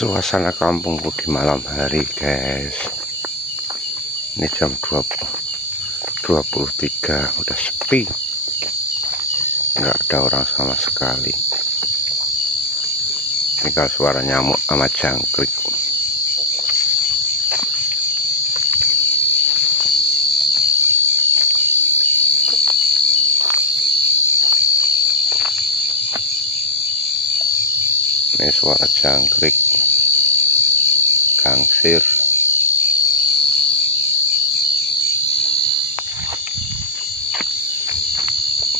Suasana kampungku di malam hari, guys. Ini jam 23, udah sepi, nggak ada orang sama sekali. Tinggal suara nyamuk sama jangkrik. Ini suara jangkrik, gangsir.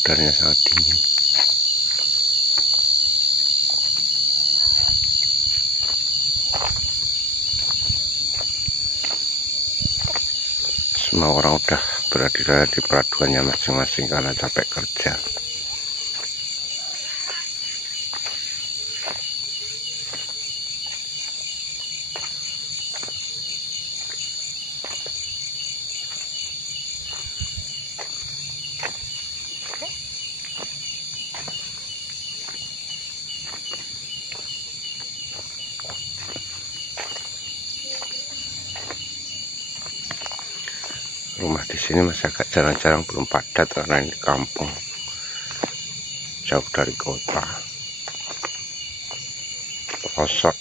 Udaranya sangat dingin. Semua orang udah berada di peraduannya masing-masing karena capek kerja. Rumah di sini masih agak jarang-jarang, belum padat karena ini kampung jauh dari kota, pelosok.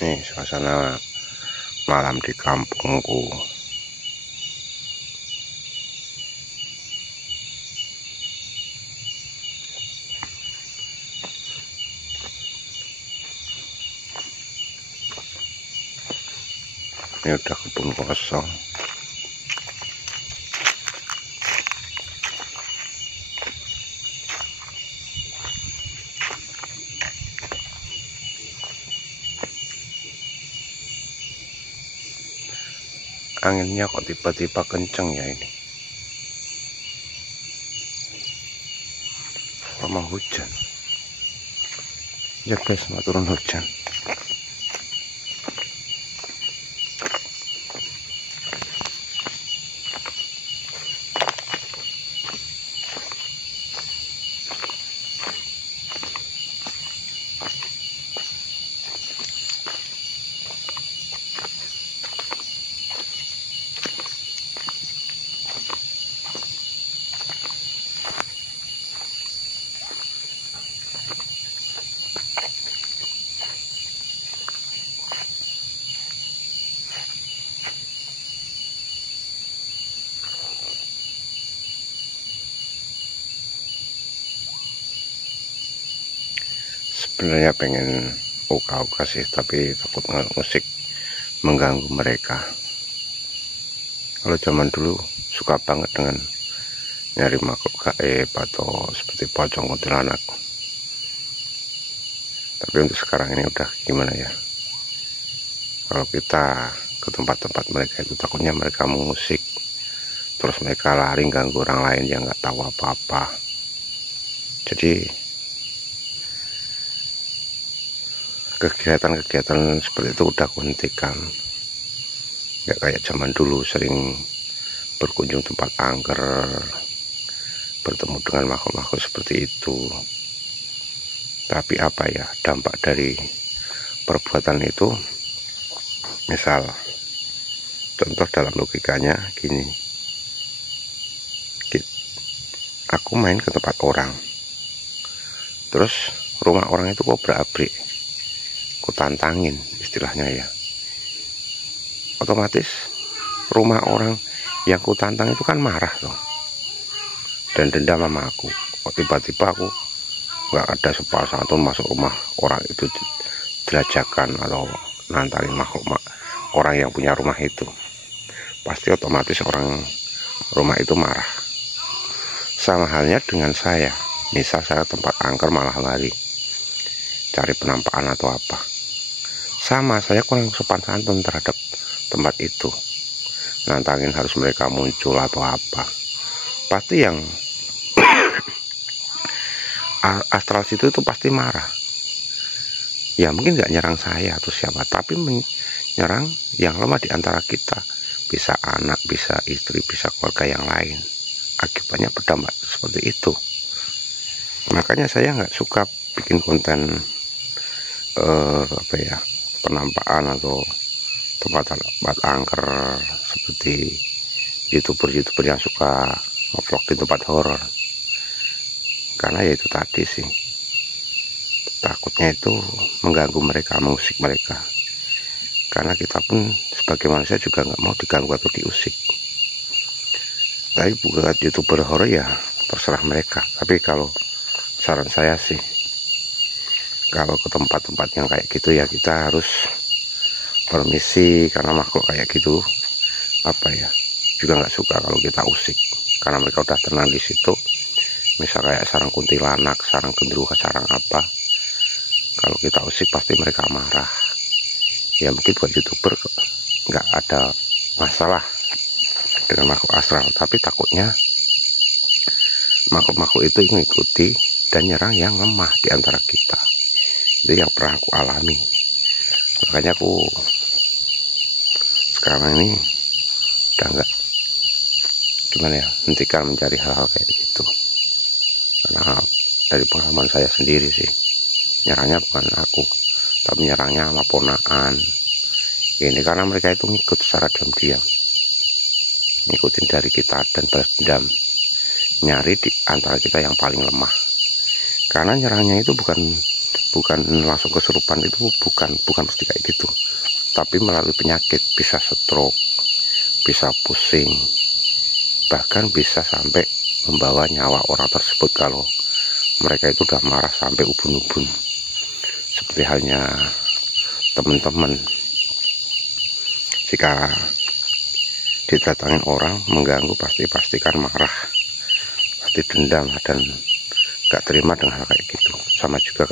Nih suasana malam di kampungku. Ini udah kebun kosong. Anginnya kok tiba-tiba kenceng ya ini. Kok mau hujan? Ya guys, mau turun hujan. Sebenarnya pengen uka-uka sih, tapi takut musik mengganggu mereka. Kalau zaman dulu suka banget dengan nyari makhluk gaib atau seperti pocong, kuntilanak. Tapi untuk sekarang ini udah gimana ya, kalau kita ke tempat-tempat mereka itu takutnya mereka musik, terus mereka lari ganggu orang lain yang nggak tahu apa-apa. Jadi kegiatan-kegiatan seperti itu udah kuhentikan. Nggak kayak zaman dulu sering berkunjung tempat angker, bertemu dengan makhluk-makhluk seperti itu. Tapi apa ya dampak dari perbuatan itu? Misal, contoh dalam logikanya gini, aku main ke tempat orang, terus rumah orang itu kok berak-abrik, ku tantangin istilahnya ya, otomatis rumah orang yang ku tantang itu kan marah loh, dan dendam sama aku. Kok tiba-tiba aku nggak ada sopan santun masuk rumah orang itu, jelajakan atau nantangin makhluk orang yang punya rumah itu, pasti otomatis orang rumah itu marah. Sama halnya dengan saya, misal saya tempat angker malah lari cari penampakan atau apa, sama saya kurang sopan santun terhadap tempat itu, nantangin harus mereka muncul atau apa, pasti yang astral situ itu pasti marah. Ya mungkin nggak nyerang saya atau siapa, tapi menyerang yang lemah di antara kita. Bisa anak, bisa istri, bisa keluarga yang lain. Akibatnya berdampak seperti itu. Makanya saya nggak suka bikin konten penampakan atau tempat angker seperti youtuber yang suka ngevlog di tempat horor. Karena ya itu tadi sih, takutnya itu mengganggu mereka, mengusik mereka. Karena kita pun sebagai manusia juga nggak mau diganggu atau diusik. Tapi buat youtuber horor ya terserah mereka. Tapi kalau saran saya sih, kalau ke tempat-tempat yang kayak gitu ya kita harus permisi, karena makhluk kayak gitu juga nggak suka kalau kita usik, karena mereka udah tenang di situ. Misal kayak sarang kuntilanak, sarang genderuwo, sarang apa, kalau kita usik pasti mereka marah. Ya mungkin buat youtuber nggak ada masalah dengan makhluk astral, tapi takutnya makhluk-makhluk itu mengikuti dan nyerang yang lemah di antara kita. Itu yang pernah aku alami. Makanya aku sekarang ini udah nggak hentikan mencari hal-hal kayak gitu. Karena dari pengalaman saya sendiri sih, nyerangnya bukan aku, tapi nyerangnya sama ponakan ini, karena mereka itu ngikut secara diam-diam, ngikutin dari kita dan balas dendam, nyari di antara kita yang paling lemah. Karena nyerangnya itu bukan langsung kesurupan, itu bukan mesti kayak gitu, tapi melalui penyakit, bisa stroke, bisa pusing, bahkan bisa sampai membawa nyawa orang tersebut kalau mereka itu udah marah sampai ubun-ubun. Seperti halnya teman-teman, jika didatangin orang mengganggu pasti kan marah, pasti dendam dan gak terima dengan hal kayak gitu. Sama juga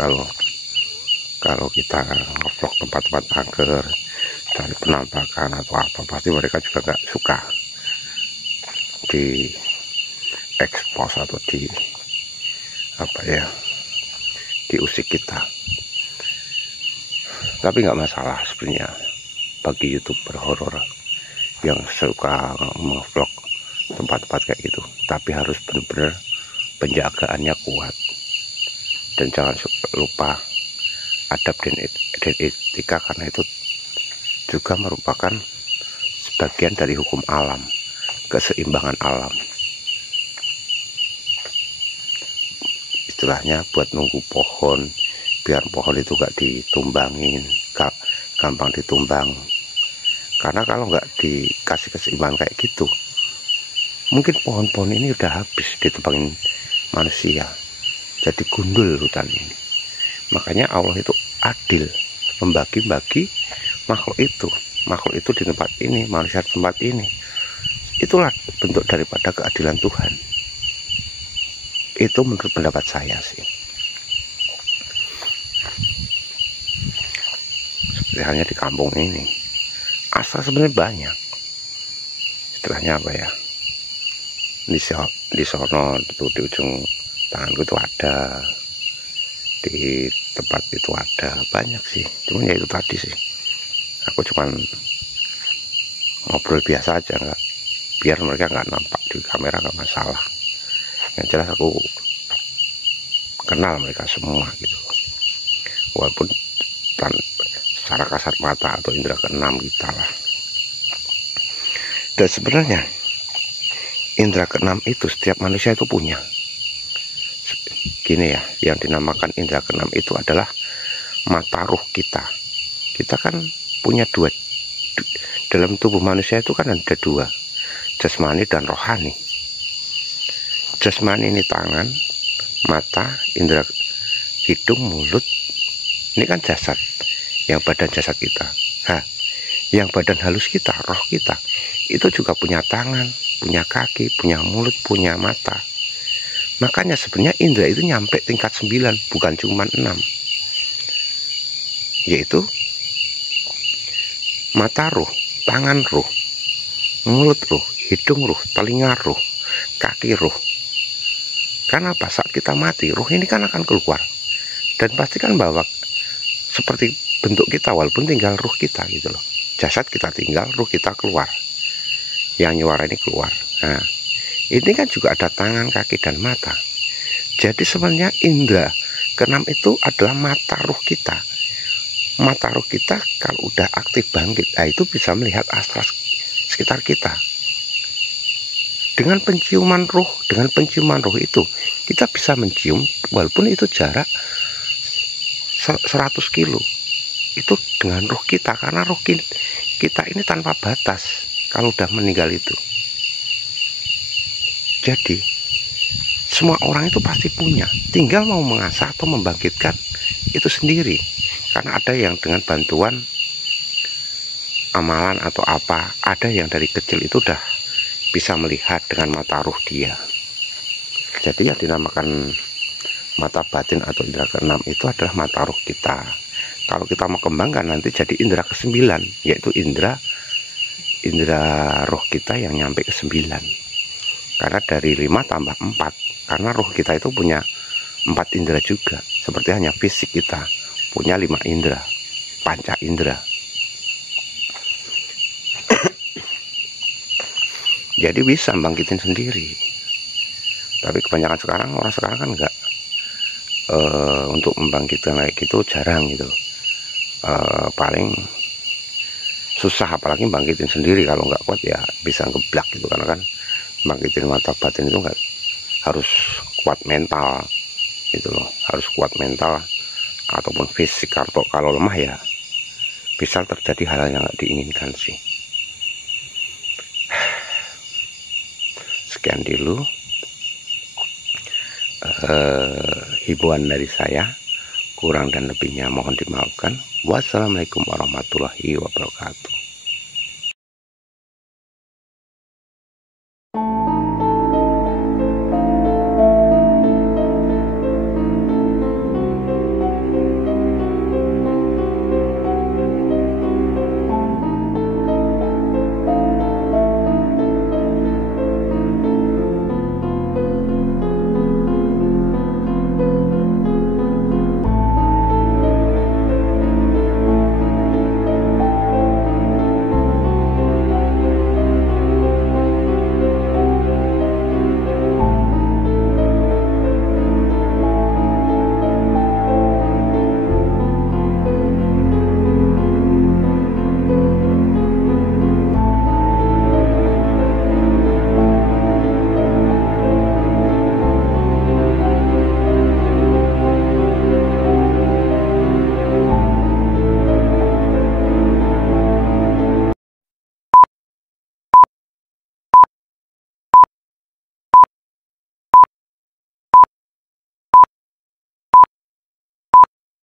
kalau kita ngevlog tempat-tempat angker, dari penampakan atau apa, pasti mereka juga gak suka di expose atau diusik kita. Tapi nggak masalah sebenarnya bagi youtuber horor yang suka mevlog tempat-tempat kayak gitu, tapi harus benar-benar penjagaannya kuat, dan jangan lupa adab dan etika, karena itu juga merupakan sebagian dari hukum alam, keseimbangan alam. Istilahnya buat nunggu pohon, biar pohon itu gak ditumbangin, gampang ditumbang. Karena kalau nggak dikasih keseimbangan kayak gitu, mungkin pohon-pohon ini udah habis ditumbangin manusia, jadi gundul hutan ini. Makanya Allah itu adil, membagi-bagi makhluk itu di tempat ini, manusia di tempat ini. Itulah bentuk daripada keadilan Tuhan. Itu menurut pendapat saya sih. Seperti halnya di kampung ini, asal sebenarnya banyak. Istilahnya apa ya? Di sono itu di ujung tanganku itu ada, di tempat itu ada, banyak sih. Cuman ya itu tadi sih, aku cuman ngobrol biasa aja, nggak, biar mereka nggak nampak di kamera, nggak masalah. Yang jelas aku kenal mereka semua gitu, walaupun secara kasat mata atau indera keenam kita lah. Dan sebenarnya indera keenam itu setiap manusia itu punya. Gini ya, yang dinamakan indera keenam itu adalah mata ruh kita. Kita kan punya dua, dalam tubuh manusia itu kan ada dua, jasmani dan rohani. Jasmani ini tangan, mata, indera hidung, mulut, ini kan jasad, yang badan jasad kita. Yang badan halus kita, roh kita, itu juga punya tangan, punya kaki, punya mulut, punya mata. Makanya sebenarnya indera itu nyampe tingkat 9, bukan cuma 6. Yaitu mata ruh, tangan ruh, mulut ruh, hidung ruh, telinga ruh, kaki ruh. Karena apa? Saat kita mati, ruh ini kan akan keluar, dan pastikan bahwa seperti bentuk kita, walaupun tinggal ruh kita gitu loh. Jasad kita tinggal, ruh kita keluar, yang nyuara ini keluar. Nah, ini kan juga ada tangan, kaki, dan mata. Jadi sebenarnya indera keenam itu adalah mata ruh kita. Mata ruh kita kalau udah aktif bangkit, nah itu bisa melihat astral sekitar kita. Dengan penciuman roh itu kita bisa mencium walaupun itu jarak 100 kilo. Itu dengan roh kita, karena roh kita ini tanpa batas kalau udah meninggal itu. Jadi semua orang itu pasti punya, tinggal mau mengasah atau membangkitkan itu sendiri. Karena ada yang dengan bantuan amalan atau apa, ada yang dari kecil itu udah bisa melihat dengan mata ruh dia. Jadi yang dinamakan mata batin atau indera keenam itu adalah mata ruh kita. Kalau kita mau kembangkan nanti jadi indera ke-9, yaitu indera roh kita yang nyampe ke-9. Karena dari 5 tambah 4, karena roh kita itu punya 4 indera juga, seperti hanya fisik kita punya 5 indera, panca indera. Jadi bisa bangkitin sendiri. Tapi kebanyakan orang sekarang kan enggak, untuk membangkitkan kayak gitu jarang gitu. Paling susah, apalagi bangkitin sendiri. Kalau nggak kuat ya bisa ngeblak gitu, karena kan bangkitin mata batin itu nggak harus kuat mental gitu loh, harus kuat mental ataupun fisik. Kalau lemah ya bisa terjadi hal yang nggak diinginkan sih. Sekian dulu hiburan dari saya, kurang dan lebihnya mohon dimaafkan. Wassalamualaikum warahmatullahi wabarakatuh.